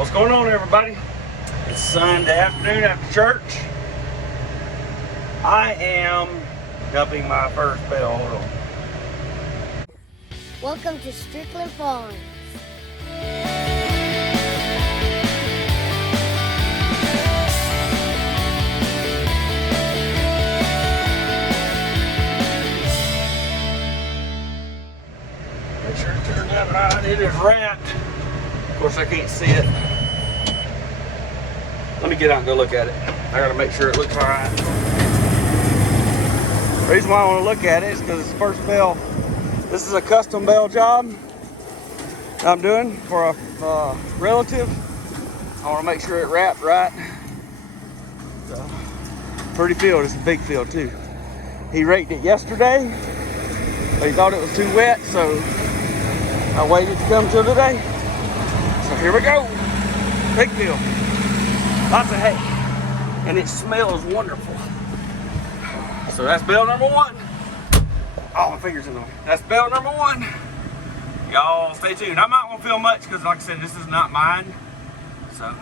What's going on, everybody? It's Sunday afternoon after church. I am dumping my first bale. Hold on. Welcome to Strickland Farms. Make sure it turns out right. It is wrapped. Of course, I can't see it. Let me get out and go look at it. I gotta make sure it looks all right. The reason why I want to look at it is because it's the first bale. This is a custom bale job I'm doing for a relative. I want to make sure it wrapped right. So, pretty field. It's a big field too. He raked it yesterday, but he thought it was too wet, so I waited to come till today. So here we go. Big field. Lots of hay. And it smells wonderful. So that's bale number one. Oh, my finger's in the way. That's bale number one. Y'all stay tuned. I'm not gonna film much because, like I said, this is not mine. So,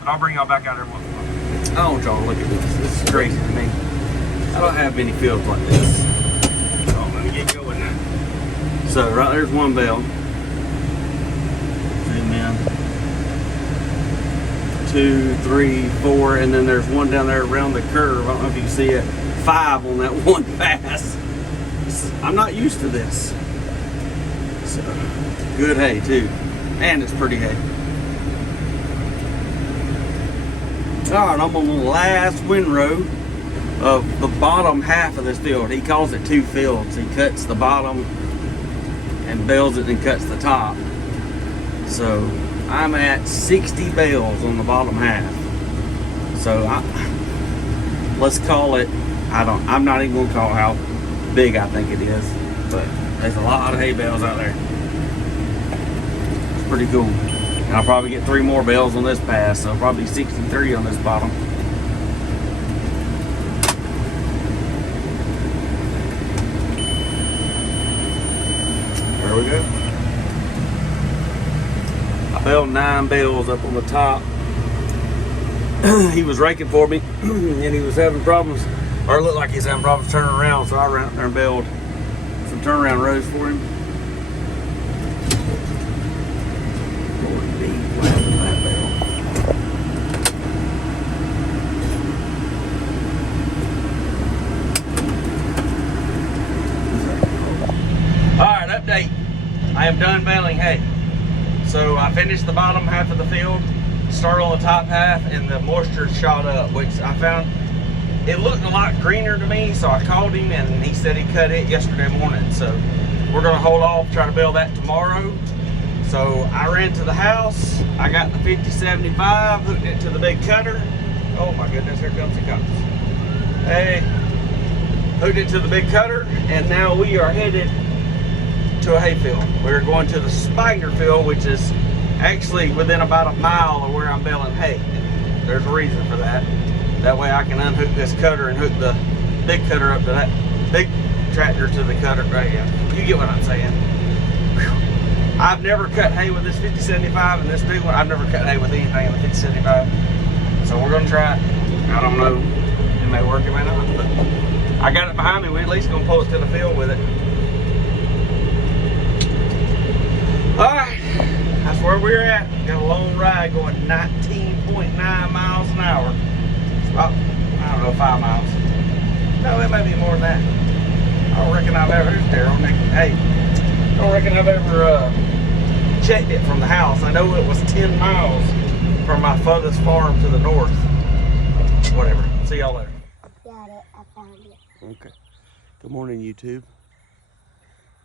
but I'll bring y'all back out there once in a while. I don't want y'all to look at this. This is crazy to me. I don't have many fields like this. So let me get going now. So right there's one bale. Zoom in. 2, 3, 4, and then there's one down there around the curve. I don't know if you can see it. 5 on that one pass. I'm not used to this. So, good hay too. And it's pretty hay. Alright, I'm on the last windrow of the bottom half of this field. He calls it 2 fields. He cuts the bottom and bales it and cuts the top. So I'm at 60 bales on the bottom half. So let's call it, I'm not even gonna call how big I think it is, but there's a lot of hay bales out there. It's pretty cool. And I'll probably get 3 more bales on this pass, so probably 63 on this bottom. There we go. I baled 9 bales up on the top. He was raking for me, and he was having problems, or it looked like he was having problems turning around, so I ran out there and baled some turnaround rows for him. Alright, update. I am done baling hay. So I finished the bottom half of the field, started on the top half, and the moisture shot up, which I found it looked a lot greener to me, so I called him and he said he cut it yesterday morning. So we're gonna hold off, try to bale that tomorrow. So I ran to the house, I got the 5075, hooked it to the big cutter. Oh my goodness, here comes the cops. Hey, hooked it to the big cutter, and now we are headed to a hay field. We're going to the Spigner field, which is actually within about a mile of where I'm baling hay. There's a reason for that. That way I can unhook this cutter and hook the big cutter up to that big tractor to the cutter right here. You get what I'm saying. Whew. I've never cut hay with this 5075 and this big one. I've never cut hay with anything in the 5075. So we're gonna try it. I don't know. It may work, it may not, but I got it behind me. We're at least gonna pull it to the field with it. Alright, that's where we're at. Got a long ride going 19.9 miles an hour. It's about, I don't know, 5 miles. No, it may be more than that. I don't reckon I've ever, there's Daryl, hey, I don't reckon I've ever checked it from the house. I know it was 10 miles from my furthest farm to the north. Whatever. See y'all later. Got it. I found it. Okay. Good morning, YouTube.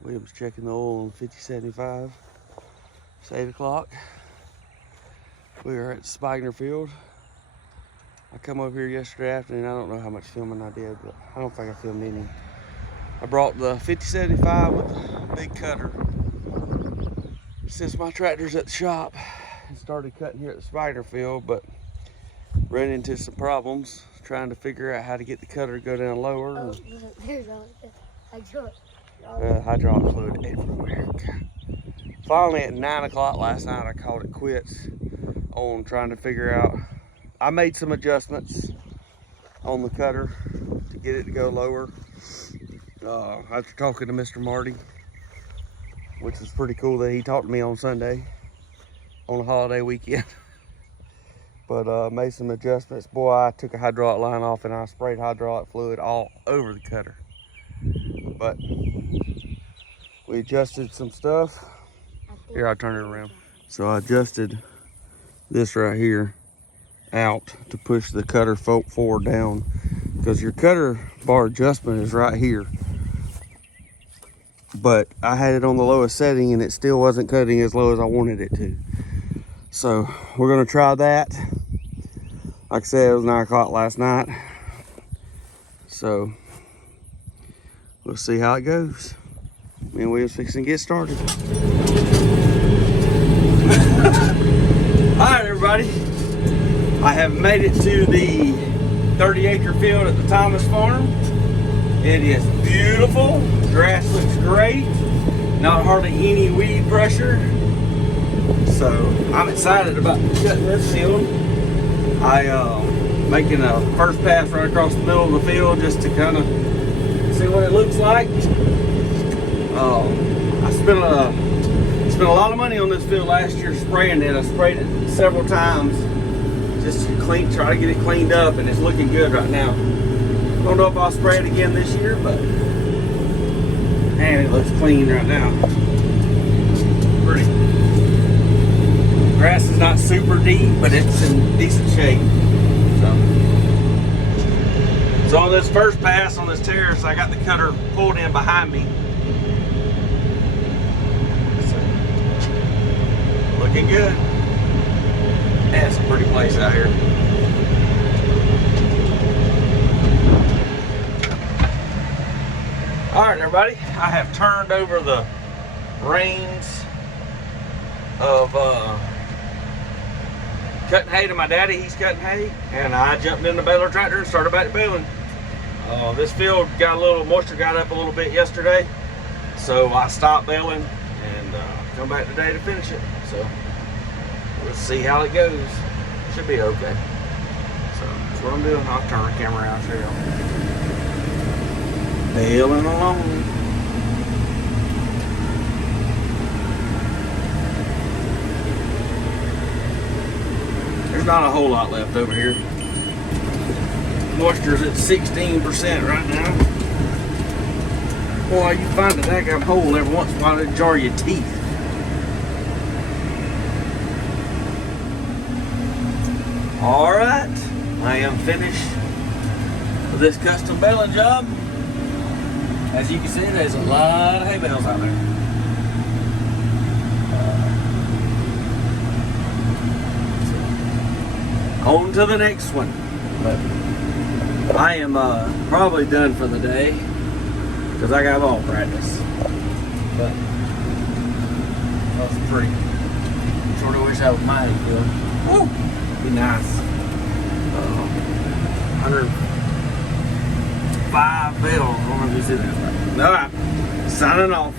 William's checking the oil on 5075. It's 8 o'clock. We are at Spigner Field. I come over here yesterday afternoon. I don't know how much filming I did, but I don't think I filmed any. I brought the 5075 with the big cutter. Since my tractor's at the shop, and started cutting here at the Spigner Field, but ran into some problems trying to figure out how to get the cutter to go down lower. Oh, there's all hydraulic. Hydraulic fluid everywhere. finally at 9 o'clock last night, I called it quits on trying to figure out. I made some adjustments on the cutter to get it to go lower. After talking to Mr. Marty, which was pretty cool that he talked to me on Sunday on a holiday weekend. But made some adjustments. Boy, I took a hydraulic line off and I sprayed hydraulic fluid all over the cutter. But we adjusted some stuff. Here, I'll turn it around. So I adjusted this right here out to push the cutter forward down, because your cutter bar adjustment is right here. But I had it on the lowest setting and it still wasn't cutting as low as I wanted it to. So we're gonna try that. Like I said, it was 9 o'clock last night. So we'll see how it goes. Me and William's fixing to get started. All right, everybody. I have made it to the 30-acre field at the Thomas Farm. It is beautiful. Grass looks great. Not hardly any weed pressure. So I'm excited about cutting this field. Making a first pass right across the middle of the field just to kind of see what it looks like. I spent a lot of money on this field last year spraying it. I sprayed it several times just to try to get it cleaned up, and it's looking good right now. Don't know if I'll spray it again this year, but man, it looks clean right now. Pretty. Grass is not super deep, but it's in decent shape. So on this first pass on this terrace, I got the cutter pulled in behind me. So, looking good. Man, it's a pretty place out here. All right, everybody, I have turned over the reins of cutting hay to my daddy. He's cutting hay, and I jumped in the baler tractor and started back to baling. This field got a little moisture, got up a little bit yesterday, so I stopped baling and come back today to finish it. So let's see how it goes. Should be okay. So that's what I'm doing. I'll turn the camera around and show you. Baling along. There's not a whole lot left over here. Moisture's at 16% right now. Boy, you find a daggum hole every once in a while to jar your teeth. Alright, I am finished with this custom baling job. As you can see, there's a lot of hay bales out there. On to the next one. But I am probably done for the day because I got ball practice. But that's pretty. Sort of wish I was mine field. Woo! Be nice. 105 bales. I don't know if you see that. All right, signing off.